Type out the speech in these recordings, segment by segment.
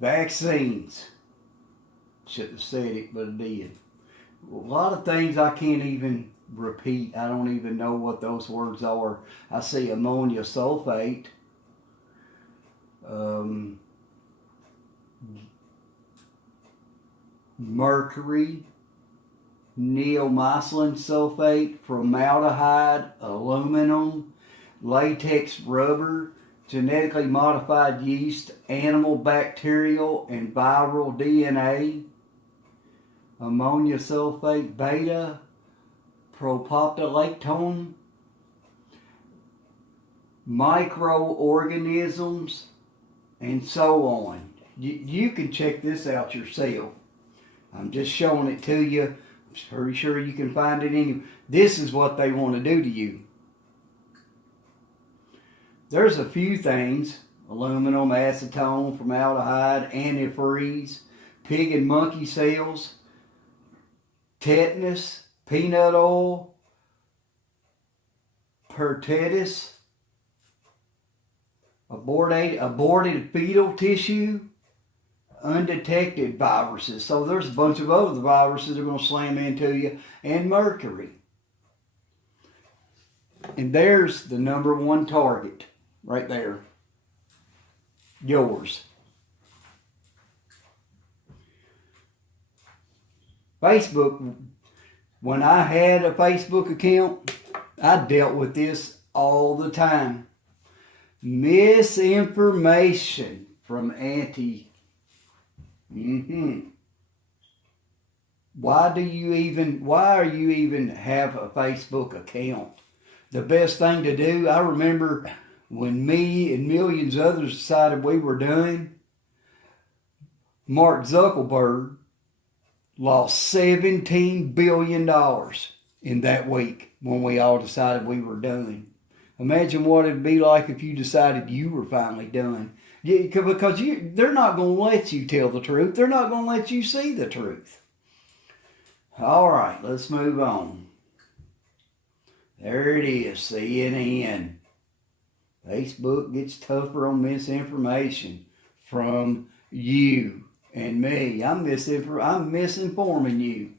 Vaccines. Shouldn't have said it, but I did. A lot of things I can't even repeat. I don't even know what those words are. I see ammonia sulfate. Mercury, neomycin sulfate, formaldehyde, aluminum, latex rubber, genetically modified yeast, animal bacterial and viral DNA, ammonia sulfate beta, propylactone, microorganisms, and so on. You can check this out yourself. I'm just showing it to you. I'm pretty sure you can find it anywhere. This is what they want to do to you. There's a few things: aluminum, acetone, formaldehyde, antifreeze, pig and monkey cells, tetanus, peanut oil, pertussis, aborted fetal tissue, undetected viruses. So there's a bunch of other viruses that are going to slam into you, and mercury. And there's the number one target right there. Yours. Facebook. When I had a Facebook account, I dealt with this all the time. Misinformation from Why are you even have a Facebook account? The best thing to do, I remember when me and millions of others decided we were done, Mark Zuckerberg lost $17 billion in that week when we all decided we were done. Imagine what it'd be like if you decided you were finally done. Yeah, because they're not going to let you tell the truth. They're not going to let you see the truth. All right, let's move on. There it is, CNN. Facebook gets tougher on misinformation from you and me. I'm misinforming you.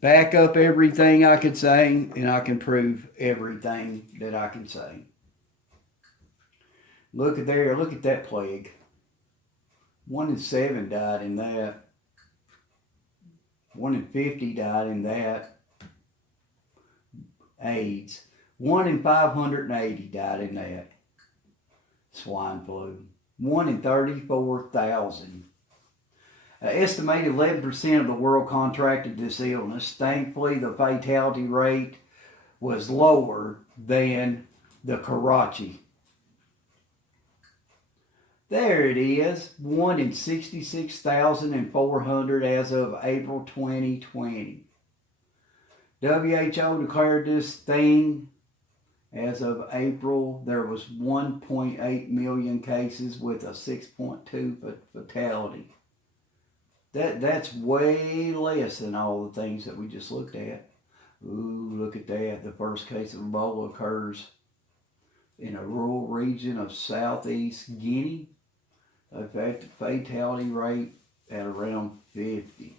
Back up everything I could say, and I can prove everything that I can say. Look at there. Look at that plague. 1 in 7 died in that. 1 in 50 died in that. AIDS. 1 in 580 died in that. Swine flu. 1 in 34,000. An estimated 11% of the world contracted this illness. Thankfully, the fatality rate was lower than the Karachi. There it is, 1 in 66,400 as of April 2020. WHO declared this thing as of April. There was 1.8 million cases with a 6.2 fatality. That's way less than all the things that we just looked at. Ooh, look at that. The first case of Ebola occurs in a rural region of southeast Guinea. A fatality rate at around 50.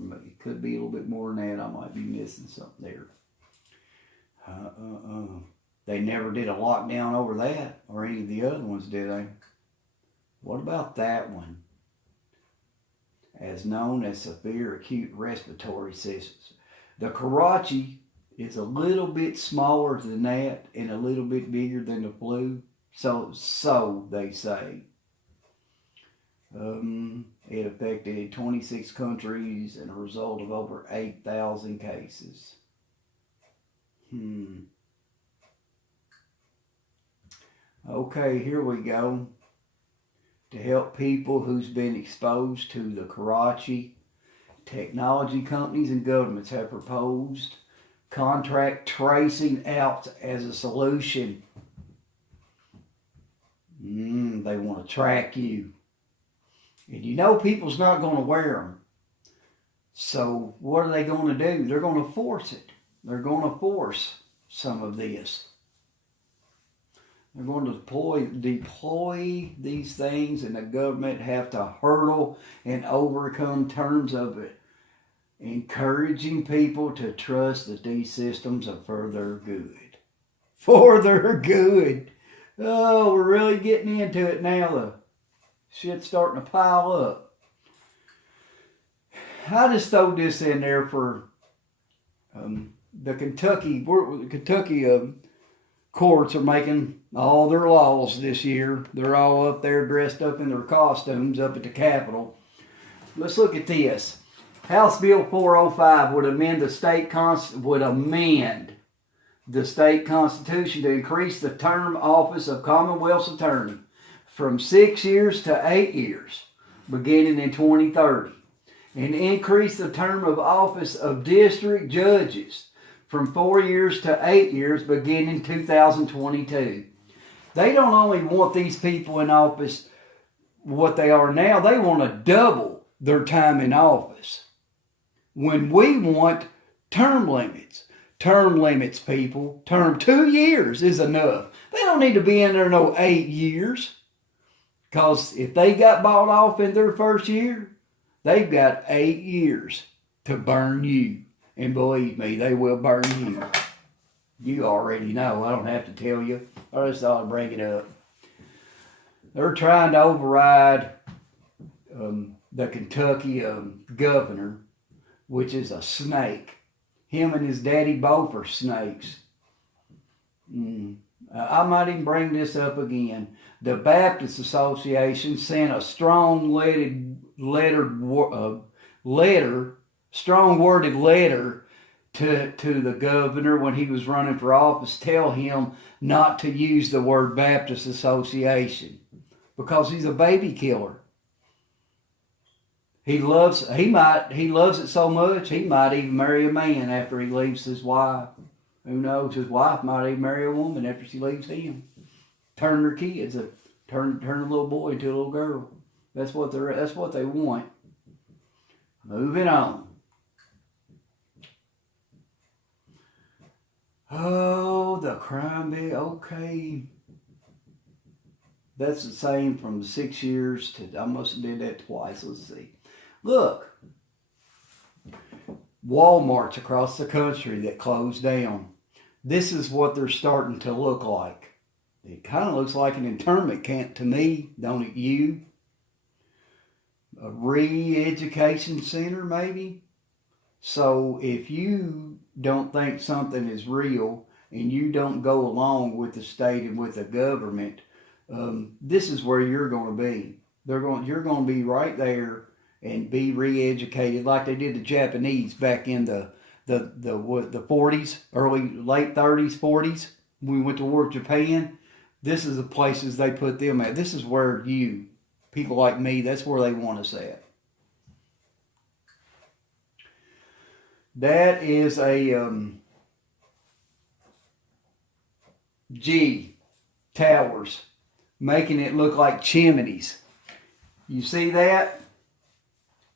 It could be a little bit more than that. I might be missing something there. They never did a lockdown over that, or any of the other ones, did they? What about that one? As known as severe acute respiratory systems. The Karachi is a little bit smaller than that and a little bit bigger than the flu. So they say. It affected 26 countries and a result of over 8,000 cases. Okay, here we go. To help people who's been exposed to the Karachi, technology companies and governments have proposed contract tracing out as a solution. They want to track you. And you know people's not going to wear them. So what are they going to do? They're going to force it. They're going to force some of this. They're going to deploy these things, and the government have to hurdle and overcome terms of it, encouraging people to trust that these systems are for their good. For their good. Oh, we're really getting into it now. The shit's starting to pile up. I just throw this in there for the Kentucky courts are making all their laws this year. They're all up there dressed up in their costumes up at the Capitol. Let's look at this. House Bill 405 would amend the state constitution to increase the term office of Commonwealth's attorney from 6 years to 8 years, beginning in 2030, and increase the term of office of district judges from 4 years to 8 years, beginning 2022. They don't only want these people in office what they are now, they want to double their time in office. When we want term limits. Term limits, people. 2 years is enough. They don't need to be in there no 8 years. Because if they got bought off in their first year, they've got 8 years to burn you. And believe me, they will burn you. You already know. I don't have to tell you. I just thought I'd bring it up. They're trying to override the Kentucky governor, which is a snake. Him and his daddy both are snakes. I might even bring this up again. The Baptist Association sent a strong-worded letter to the governor when he was running for office, tell him not to use the word Baptist Association because he's a baby killer. He loves it so much he might even marry a man after he leaves his wife. Who knows? His wife might even marry a woman after she leaves him. Turn their kids, turn a little boy into a little girl. That's what they want. Moving on. Oh, the crime bill. Okay. That's the same from 6 years to, I must have did that twice. Let's see. Look. Walmarts across the country that closed down. This is what they're starting to look like. It kind of looks like an internment camp to me, don't it you? A re-education center maybe? So if you don't think something is real and you don't go along with the state and with the government, this is where you're going to be. You're going to be right there and be re-educated like they did the Japanese back in the 40s, late 30s, 40s. When we went to war with Japan. This is the places they put them at. This is where people like me, that's where they want us at. That is a G towers, making it look like chimneys. You see that?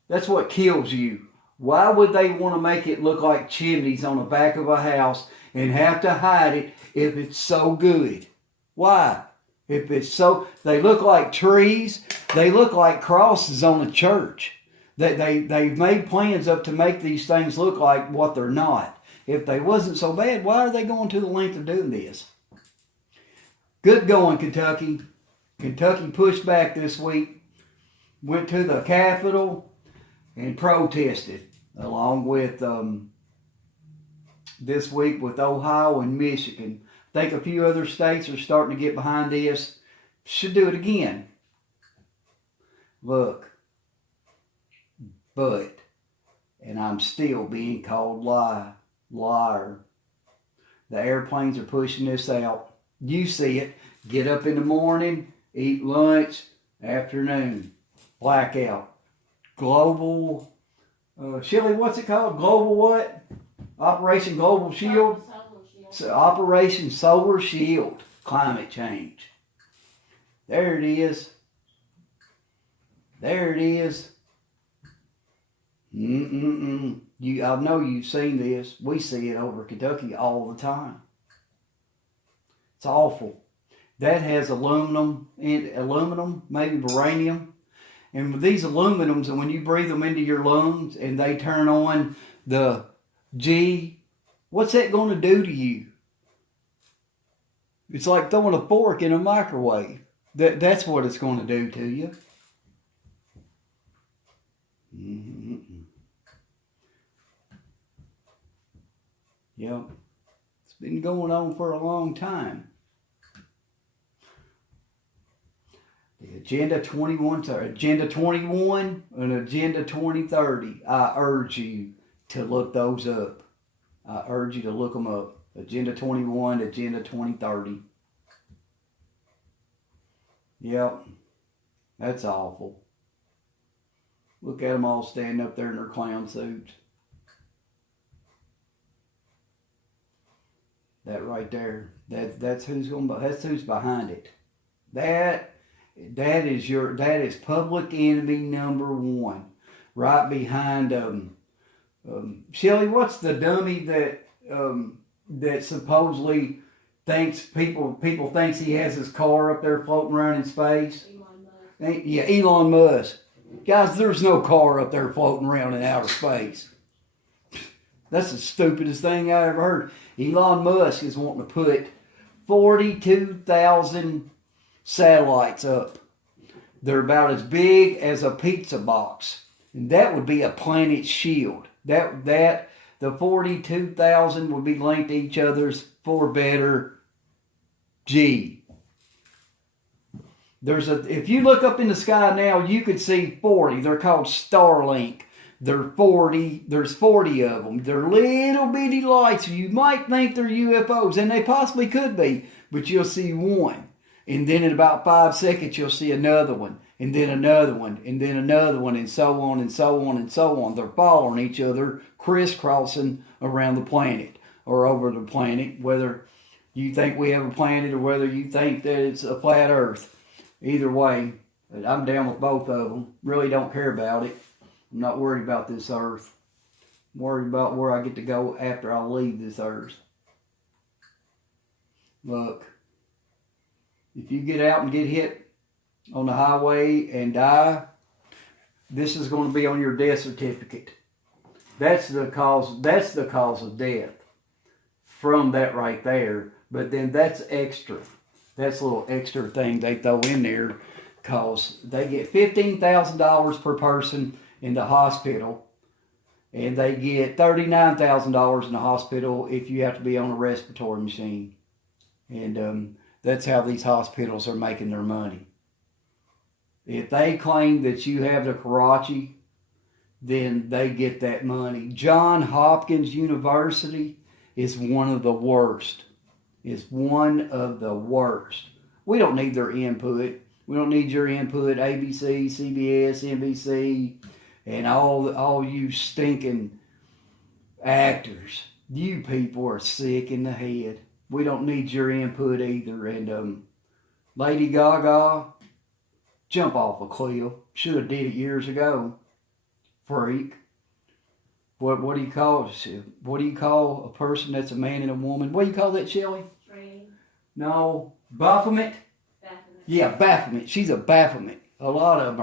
That's what kills you. Why would they want to make it look like chimneys on the back of a house and have to hide it if it's so good? Why? If it's so, they look like trees. They look like crosses on a church. They've made plans up to make these things look like what they're not. If they wasn't so bad, why are they going to the length of doing this? Good going, Kentucky. Kentucky pushed back this week, went to the Capitol and protested, along with this week with Ohio and Michigan. I think a few other states are starting to get behind this. Should do it again. Look. But, and I'm still being called liar. The airplanes are pushing this out. You see it. Get up in the morning, eat lunch, afternoon. Blackout. Global, Shelley, what's it called? Global what? Operation Global Shield? So Operation Solar Shield. Climate change. There it is. There it is. I know you've seen this. We see it over Kentucky all the time. It's awful. that has aluminum, maybe uranium. And with these aluminums, and when you breathe them into your lungs and they turn on the G, what's that going to do to you? It's like throwing a fork in a microwave. That's what it's going to do to you. Mm-hmm. Yep. It's been going on for a long time. The Agenda 21 and Agenda 2030. I urge you to look those up. I urge you to look them up. Agenda 21, Agenda 2030. Yep. That's awful. Look at them all standing up there in their clown suits. That right there. That's who's behind it. That is public enemy number one. Right behind Shelly, what's the dummy that supposedly thinks people thinks he has his car up there floating around in space? Elon Musk. Yeah, Elon Musk. Guys, there's no car up there floating around in outer space. That's the stupidest thing I ever heard. Elon Musk is wanting to put 42,000 satellites up. They're about as big as a pizza box. And that would be a planet shield. The 42,000 would be linked to each other's for better G. If you look up in the sky now, you could see 40. They're called Starlink. There's 40 of them. They're little bitty lights. You might think they're UFOs, and they possibly could be, but you'll see one. And then in about 5 seconds, you'll see another one, and then another one, and then another one, and so on and so on and so on. They're following each other, crisscrossing around the planet or over the planet, whether you think we have a planet or whether you think that it's a flat earth. Either way, I'm down with both of them. Really don't care about it. I'm not worried about this earth. I'm worried about where I get to go after I leave this earth. Look, if you get out and get hit on the highway and die, this is going to be on your death certificate. That's the cause of death from that right there. But then that's extra. That's a little extra thing they throw in there, because they get $15,000 per person in the hospital, and they get $39,000 in the hospital if you have to be on a respiratory machine. And that's how these hospitals are making their money. If they claim that you have the Karachi, then they get that money. Johns Hopkins University is one of the worst. It's one of the worst. We don't need their input. We don't need your input, ABC, CBS, NBC, and all you stinking actors. You people are sick in the head. We don't need your input either. And Lady Gaga, jump off a cliff. Should have did it years ago. Freak. What do you call it? What do you call a person that's a man and a woman? What do you call that, Shelley? Train. No, Baphomet. Baphomet. Yeah, Baphomet. She's a Baphomet. A lot of them are